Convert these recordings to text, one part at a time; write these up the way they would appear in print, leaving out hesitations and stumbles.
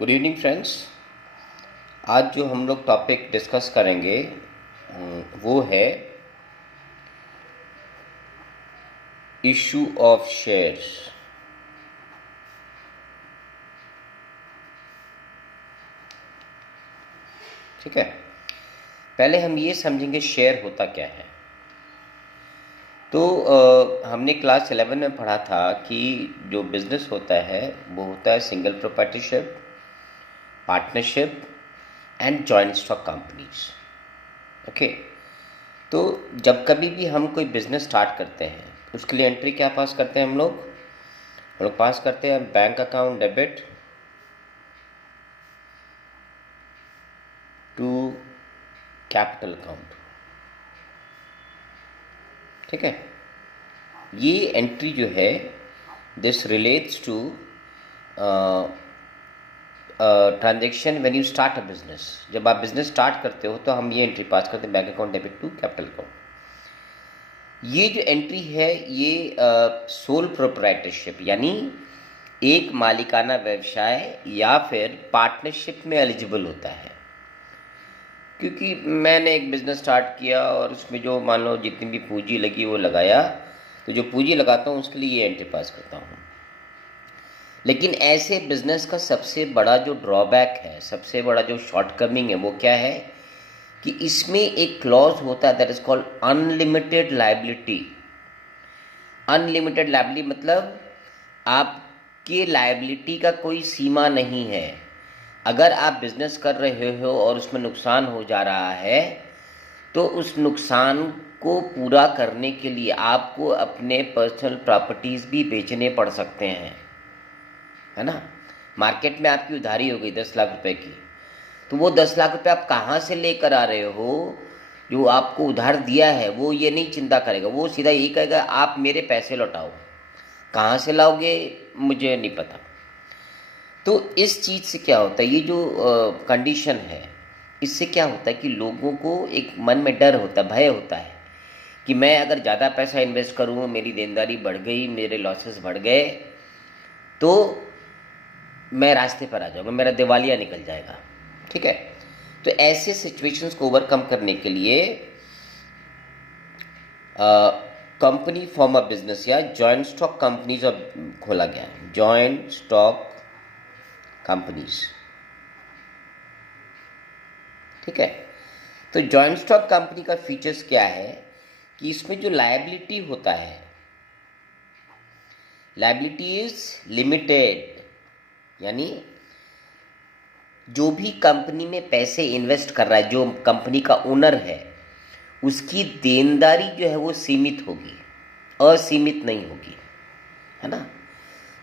Good evening friends. आज जो हम लोग टॉपिक डिस्कस करेंगे वो है इशू ऑफ शेयर्स। ठीक है, पहले हम ये समझेंगे शेयर होता क्या है। तो हमने क्लास 11 में पढ़ा था कि जो बिजनेस होता है वो होता है single proprietorship, partnership and joint stock companies. Okay, तो जब कभी भी हम कोई बिजनेस स्टार्ट करते हैं उसके लिए एंट्री क्या पास करते हैं हम लोग पास करते हैं bank account debit to capital account. ठीक है, ये एंट्री जो है this relates to transaction when you start a business. जब आप बिजनेस स्टार्ट करते हो तो हम ये एंट्री पास करते हैं, bank account debit to capital account. ये जो एंट्री है ये सोल प्रोप्राइटरशिप यानी एक मालिकाना व्यवसाय या फिर पार्टनरशिप में एलिजिबल होता है। क्योंकि मैंने एक बिज़नेस स्टार्ट किया और उसमें जो मान लो जितनी भी पूंजी लगी वो लगाया, तो जो पूंजी लगाता हूँ उसके लिए ये एंट्री पास करता हूँ। लेकिन ऐसे बिजनेस का सबसे बड़ा जो ड्रॉबैक है, सबसे बड़ा जो शॉर्टकमिंग है वो क्या है कि इसमें एक क्लॉज होता है that is called unlimited liability. Unlimited liability मतलब आपके लायबिलिटी का कोई सीमा नहीं है। अगर आप बिजनेस कर रहे हो और उसमें नुकसान हो जा रहा है तो उस नुकसान को पूरा करने के लिए आपको अपने पर्सनल प्रॉपर्टीज़ भी बेचने पड़ सकते हैं, है ना। मार्केट में आपकी उधारी हो गई 10 लाख रुपए की, तो वो 10 लाख रुपए आप कहाँ से लेकर आ रहे हो? जो आपको उधार दिया है वो ये नहीं चिंता करेगा, वो सीधा यही कहेगा आप मेरे पैसे लौटाओ। कहाँ से लाओगे मुझे नहीं पता। तो इस चीज़ से क्या होता है, ये जो कंडीशन है इससे क्या होता है कि लोगों को एक मन में डर होता है, भय होता है कि मैं अगर ज़्यादा पैसा इन्वेस्ट करूँ, मेरी देनदारी बढ़ गई, मेरे लॉसेस बढ़ गए तो मैं रास्ते पर आ जाऊँगा, मेरा दिवालिया निकल जाएगा। ठीक है, तो ऐसे सिचुएशंस को ओवरकम करने के लिए कंपनी फॉर्म अ बिजनेस या जॉइंट स्टॉक कंपनीज खोला गया है, जॉइंट स्टॉक कंपनीज। ठीक है, तो जॉइंट स्टॉक कंपनी का फीचर्स क्या है कि इसमें जो लायबिलिटी होता है, लायबिलिटी इज लिमिटेड। यानी जो भी कंपनी में पैसे इन्वेस्ट कर रहा है, जो कंपनी का ओनर है, उसकी देनदारी जो है वो सीमित होगी, असीमित नहीं होगी, है ना।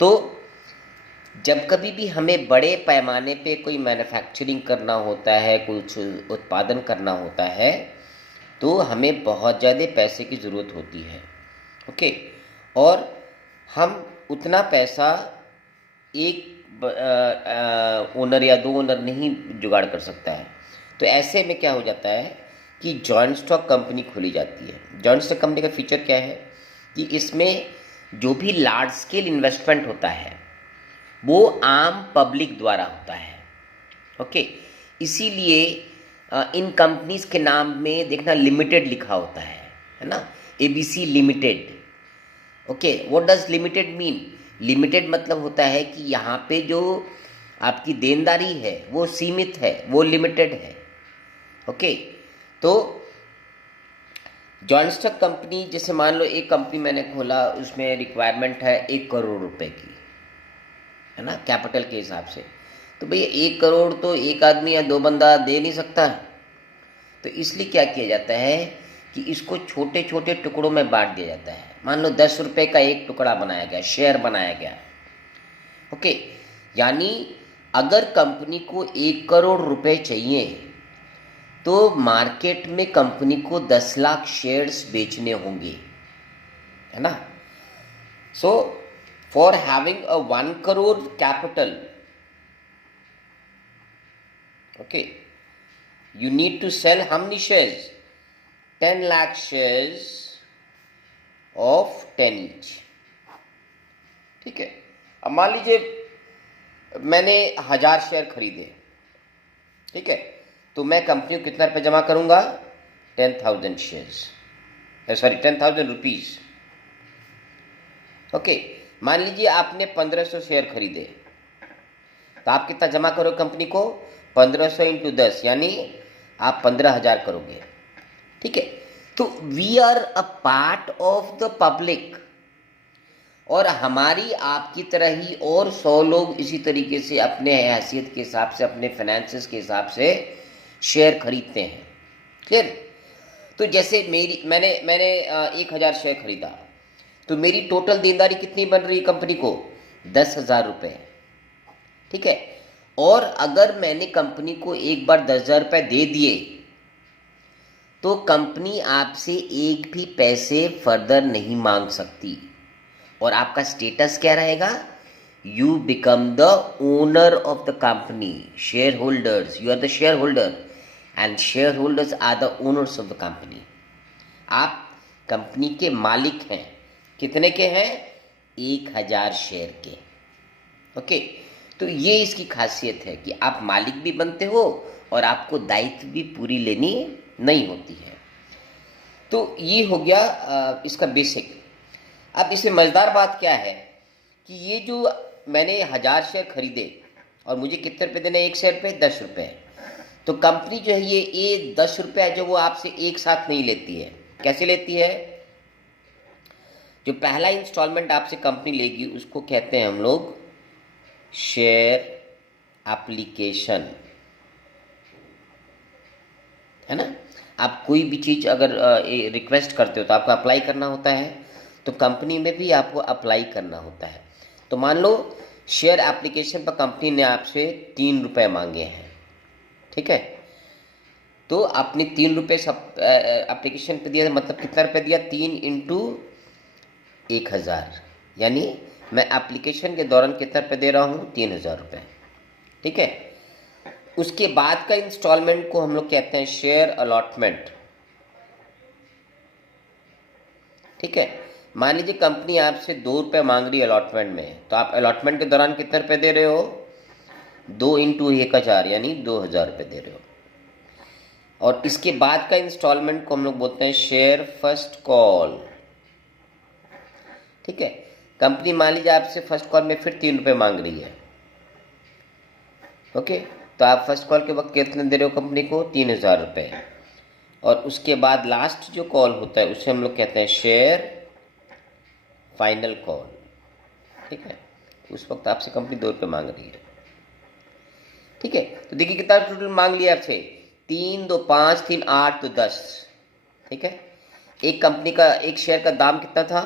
तो जब कभी भी हमें बड़े पैमाने पे कोई मैन्युफैक्चरिंग करना होता है, कुछ उत्पादन करना होता है, तो हमें बहुत ज़्यादा पैसे की ज़रूरत होती है। ओके, और हम उतना पैसा एक ओनर या दो ओनर नहीं जुगाड़ कर सकता है। तो ऐसे में क्या हो जाता है कि जॉइंट स्टॉक कंपनी खोली जाती है। जॉइंट स्टॉक कंपनी का फीचर क्या है कि इसमें जो भी लार्ज स्केल इन्वेस्टमेंट होता है वो आम पब्लिक द्वारा होता है। ओके, इसीलिए इन कंपनीज के नाम में देखना लिमिटेड लिखा होता है ना, ABC limited. Okay, what does limited mean? Limited मतलब होता है कि यहाँ पे जो आपकी देनदारी है वो सीमित है, वो लिमिटेड है। ओके, तो जॉइंट स्टॉक कंपनी, जैसे मान लो एक कंपनी मैंने खोला, उसमें रिक्वायरमेंट है 1 करोड़ रुपए की, है ना, कैपिटल के हिसाब से। तो भैया 1 करोड़ तो एक आदमी या दो बंदा दे नहीं सकता है। तो इसलिए क्या किया जाता है कि इसको छोटे छोटे टुकड़ों में बांट दिया जाता है। मान लो 10 रुपए का एक टुकड़ा बनाया गया, शेयर बनाया गया। ओके, यानी अगर कंपनी को 1 करोड़ रुपए चाहिए तो मार्केट में कंपनी को 10 लाख शेयर्स बेचने होंगे, है ना। So for having a 1 crore capital, okay, you need to sell how many shares? 10 lakh shares of 10 each। ठीक है, अब मान लीजिए मैंने 1000 शेयर खरीदे, ठीक है, तो मैं कंपनी को कितना रुपये जमा करूंगा? 10,000 शेयर्स, सॉरी 10,000 रुपीज़। ओके, मान लीजिए आपने 1500 शेयर खरीदे, तो आप कितना जमा करोगे कंपनी को? 1500 इंटू 10, यानी आप 15,000 करोगे, ठीक है। तो we are a part of the public, और हमारी आपकी तरह ही और 100 लोग इसी तरीके से अपने हैसियत के हिसाब से, अपने फाइनेंसेस के हिसाब से शेयर खरीदते हैं। क्लियर? तो जैसे मैंने 1000 शेयर खरीदा, तो मेरी टोटल देनदारी कितनी बन रही है कंपनी को? 10,000 रुपये, ठीक है। और अगर मैंने कंपनी को एक बार 10,000 रुपये दे दिए, तो कंपनी आपसे एक भी पैसे फर्दर नहीं मांग सकती, और आपका स्टेटस क्या रहेगा? You become the owner of the company, shareholders, you are the shareholder and shareholders are the owners of the company. आप कंपनी के मालिक हैं। कितने के हैं? 1000 शेयर के। ओके, तो ये इसकी खासियत है कि आप मालिक भी बनते हो और आपको दायित्व भी पूरी लेनी नहीं होती है। तो ये हो गया इसका बेसिक। अब इसमें मज़ेदार बात क्या है कि ये जो मैंने 1000 शेयर खरीदे और मुझे कितने रुपए देने? एक शेयर पे 10 रुपये। तो कंपनी जो है ये 10 रुपये जो वो आपसे एक साथ नहीं लेती है। कैसे लेती है? जो पहला इंस्टॉलमेंट आपसे कंपनी लेगी उसको कहते हैं हम लोग शेयर एप्लीकेशन, है ना। आप कोई भी चीज़ अगर रिक्वेस्ट करते हो तो आपको अप्लाई करना होता है, तो कंपनी में भी आपको अप्लाई करना होता है। तो मान लो शेयर एप्लीकेशन पर कंपनी ने आपसे 3 रुपये मांगे हैं, ठीक है। तो आपने 3 रुपये सब एप्लीकेशन पे दिया, मतलब कितना रुपये दिया? 3 इंटू 1000, यानी मैं एप्लीकेशन के दौरान कितना रुपये दे रहा हूँ? 3000 रुपये, ठीक है। उसके बाद का इंस्टॉलमेंट को हम लोग कहते हैं शेयर अलॉटमेंट, ठीक है। मान लीजिए कंपनी आपसे 2 रुपये मांग रही है अलॉटमेंट में, तो आप अलॉटमेंट के दौरान कितने रुपये दे रहे हो? 2 इंटू 1000, यानी 2000 रुपये दे रहे हो। और इसके बाद का इंस्टॉलमेंट को हम लोग बोलते हैं शेयर फर्स्ट कॉल, ठीक है। कंपनी मान लीजिए आपसे फर्स्ट कॉल में फिर 3 रुपये मांग रही है, ओके। तो आप फर्स्ट कॉल के वक्त कितने दे रहे हो कंपनी को? 3000 रुपये। और उसके बाद लास्ट जो कॉल होता है उसे हम लोग कहते हैं शेयर फाइनल कॉल, ठीक है। उस वक्त आपसे कंपनी 2 रुपये मांग रही है, ठीक है। तो देखिए कितना टोटल मांग लिया आपसे? 3 2 5 3 8 तो 10, ठीक है। एक कंपनी का एक शेयर का दाम कितना था?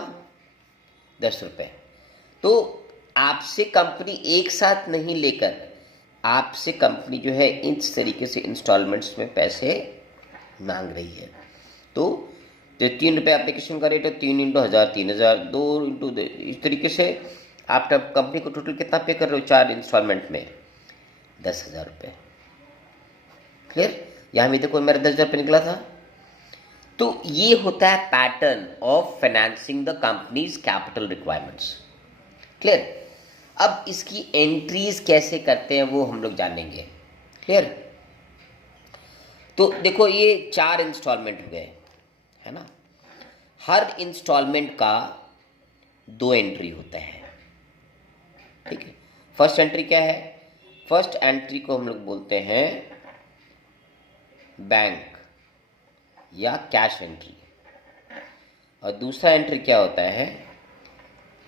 10 रुपये। तो आपसे कंपनी एक साथ नहीं लेकर आपसे कंपनी जो है इस तरीके से इंस्टॉलमेंट्स में पैसे मांग रही है। तो जो 3 रुपये एप्लीकेशन का रेट है, 3 इंटू 1000 3000, 2 इंटू, इस तरीके से आप कंपनी को टोटल कितना पे कर रहे हो? 4 इंस्टॉलमेंट में 10,000 रुपये। क्लियर? यहाँ भी देखो मेरा 10,000 रुपये निकला था। तो ये होता है pattern of financing the companies capital requirements. Clear? अब इसकी एंट्रीज कैसे करते हैं वो हम लोग जानेंगे। क्लियर? तो देखो ये 4 इंस्टॉलमेंट हो गए, है ना। हर इंस्टॉलमेंट का 2 एंट्री होता है, ठीक है। फर्स्ट एंट्री क्या है? फर्स्ट एंट्री को हम लोग बोलते हैं बैंक या कैश एंट्री, और दूसरा एंट्री क्या होता है?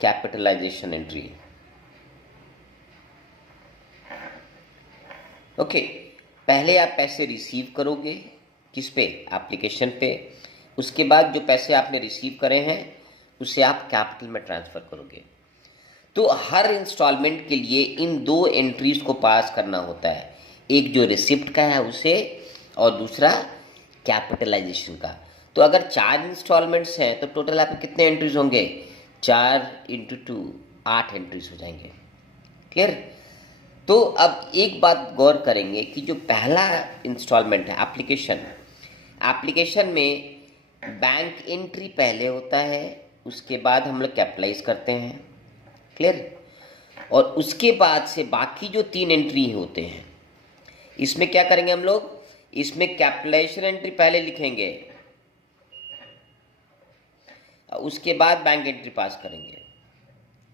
Capitalisation entry. ओके, पहले आप पैसे रिसीव करोगे, किस पे? एप्लीकेशन पे। उसके बाद जो पैसे आपने रिसीव करे हैं उसे आप कैपिटल में ट्रांसफ़र करोगे। तो हर इंस्टॉलमेंट के लिए इन 2 एंट्रीज को पास करना होता है, एक जो रिसिप्ट का है उसे, और दूसरा कैपिटलाइजेशन का। तो अगर 4 इंस्टॉलमेंट्स हैं तो टोटल आपके कितने एंट्रीज होंगे? 4 इंटू 2 8 एंट्रीज हो जाएंगे। क्लियर? तो अब एक बात गौर करेंगे कि जो पहला इंस्टॉलमेंट है एप्लीकेशन में बैंक एंट्री पहले होता है, उसके बाद हम लोग कैपिटलाइज करते हैं। क्लियर? और उसके बाद से बाकी जो 3 एंट्री होते हैं, इसमें क्या करेंगे हम लोग, इसमें कैपिटलाइजेशन एंट्री पहले लिखेंगे, उसके बाद बैंक एंट्री पास करेंगे।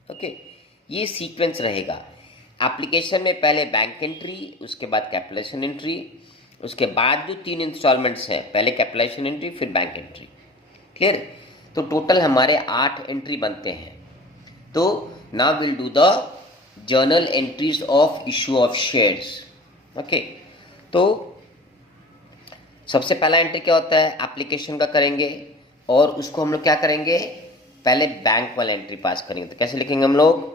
ओके, ये सीक्वेंस रहेगा। एप्लीकेशन में पहले बैंक एंट्री, उसके बाद कैपिटलाइजेशन एंट्री, उसके बाद जो 3 इंस्टॉलमेंट्स हैं, पहले कैपिटलाइजेशन एंट्री फिर बैंक एंट्री। क्लियर? तो टोटल हमारे 8 एंट्री बनते हैं। तो now will do the journal entries of issue of shares. Okay, तो सबसे पहला एंट्री क्या होता है, एप्लीकेशन का करेंगे और उसको हम लोग क्या करेंगे, पहले बैंक वाला एंट्री पास करेंगे। तो कैसे लिखेंगे हम लोग,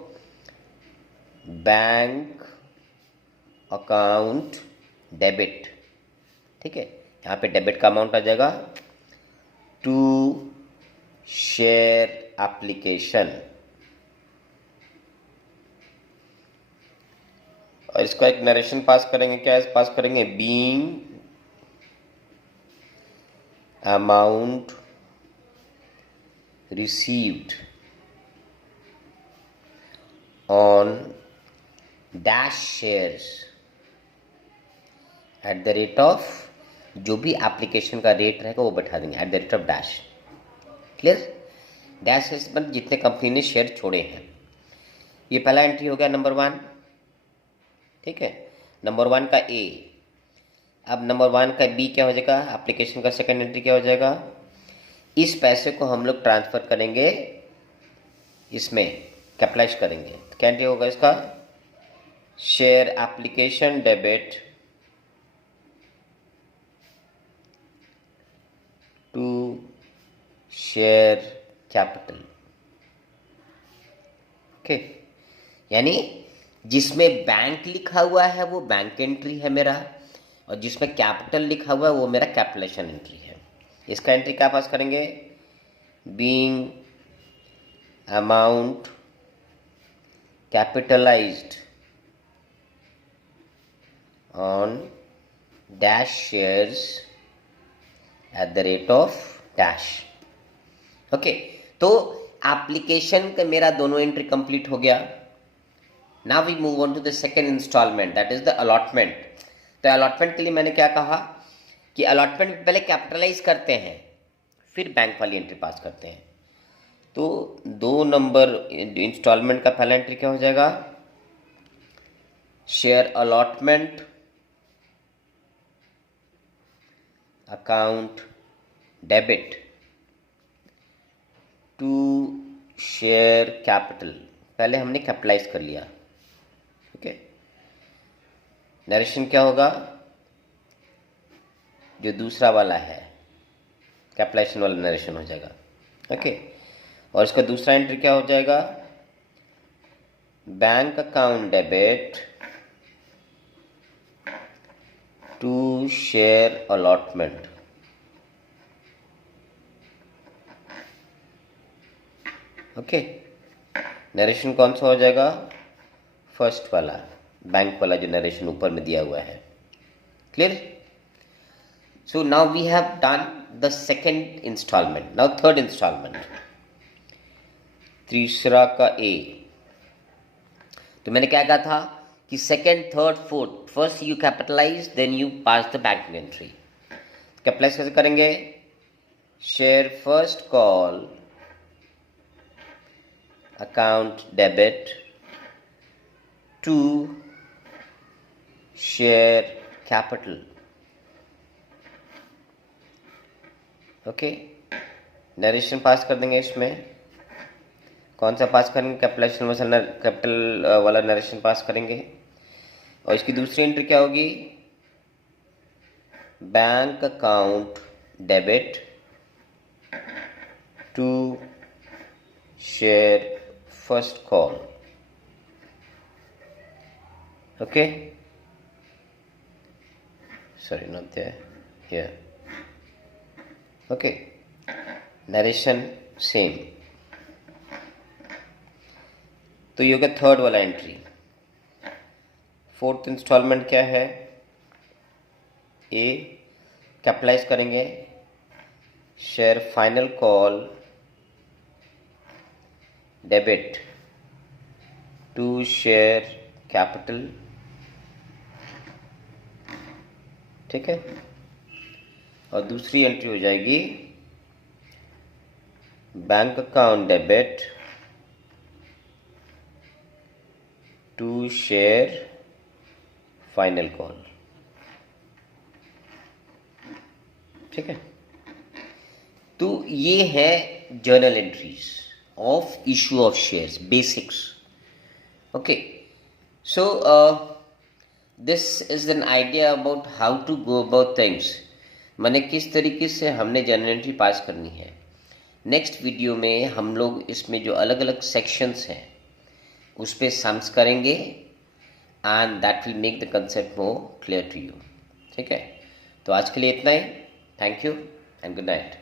बैंक अकाउंट डेबिट। ठीक है, यहाँ पे डेबिट का अमाउंट आ जाएगा टू शेयर एप्लीकेशन, और इसका एक नरेशन पास करेंगे। क्या पास करेंगे, being amount received on dash shares at the rate of, जो भी एप्लीकेशन का रेट रहेगा वो बैठा देंगे eight the rate of dash. Clear? Dash से मतलब जितने कंपनी ने शेयर छोड़े हैं। ये पहला एंट्री हो गया नंबर 1। ठीक है, नंबर 1 का ए। अब नंबर 1 का बी क्या हो जाएगा, एप्लीकेशन का सेकंड एंट्री क्या हो जाएगा, इस पैसे को हम लोग ट्रांसफर करेंगे, इसमें कैपिटलाइज करेंगे। तो क्या एंट्री होगा इसका, share application debit to share capital. Okay, यानी जिसमें बैंक लिखा हुआ है वो बैंक एंट्री है मेरा, और जिसमें कैपिटल लिखा हुआ है वो मेरा कैपिटलाइजेशन एंट्री है। इसका एंट्री क्या पास करेंगे, being amount capitalised on dash shares at the rate of dash. Okay, तो एप्लीकेशन का मेरा दोनों एंट्री कंप्लीट हो गया। Now we move on to the second instalment, that is the allotment. तो अलॉटमेंट के लिए मैंने क्या कहा कि अलॉटमेंट में पहले कैपिटलाइज करते हैं फिर बैंक वाली एंट्री पास करते हैं। तो 2 नंबर इंस्टॉलमेंट का पहला एंट्री क्या हो जाएगा, share allotment account debit to share capital. पहले हमने कैपिटलाइज कर लिया। ओके, नरेशन क्या होगा, जो दूसरा वाला है कैपिटलाइजेशन वाला नरेशन हो जाएगा। ओके, और इसका दूसरा एंट्री क्या हो जाएगा, bank account debit to share allotment. Okay, narration कौन सा हो जाएगा, फर्स्ट वाला, बैंक वाला जो नरेशन ऊपर में दिया हुआ है। Clear? So now we have done the second instalment. Now third instalment, तीसरा का ए। तो मैंने क्या कहा था कि second, third, fourth, first you capitalise then you pass the bank entry. Capitalise कैसे करेंगे, share first call account debit to share capital. Okay, narration pass कर देंगे। इसमें कौन सा पास करेंगे, कैपिटलाइजेशन कैपिटल वाला नरेशन पास करेंगे। और इसकी दूसरी एंट्री क्या होगी, bank account debit to share first call. Okay, sorry, not there, here. Okay, narration same। तो ये हो गया थर्ड वाला एंट्री। फोर्थ इंस्टॉलमेंट क्या है, ए, कैपिटलाइज करेंगे, share final call debit to share capital, ठीक है। और दूसरी एंट्री हो जाएगी bank account debit to share final call, ठीक है। तो ये है journal entries of issue of shares, basics. Okay, so this is an idea about how to go about things, माने किस तरीके से हमने जर्नल एंट्री पास करनी है। नेक्स्ट वीडियो में हम लोग इसमें जो अलग अलग सेक्शंस हैं उस पर सम्स करेंगे and that will make the concept more clear to you, ठीक है। तो आज के लिए इतना ही। Thank you and good night.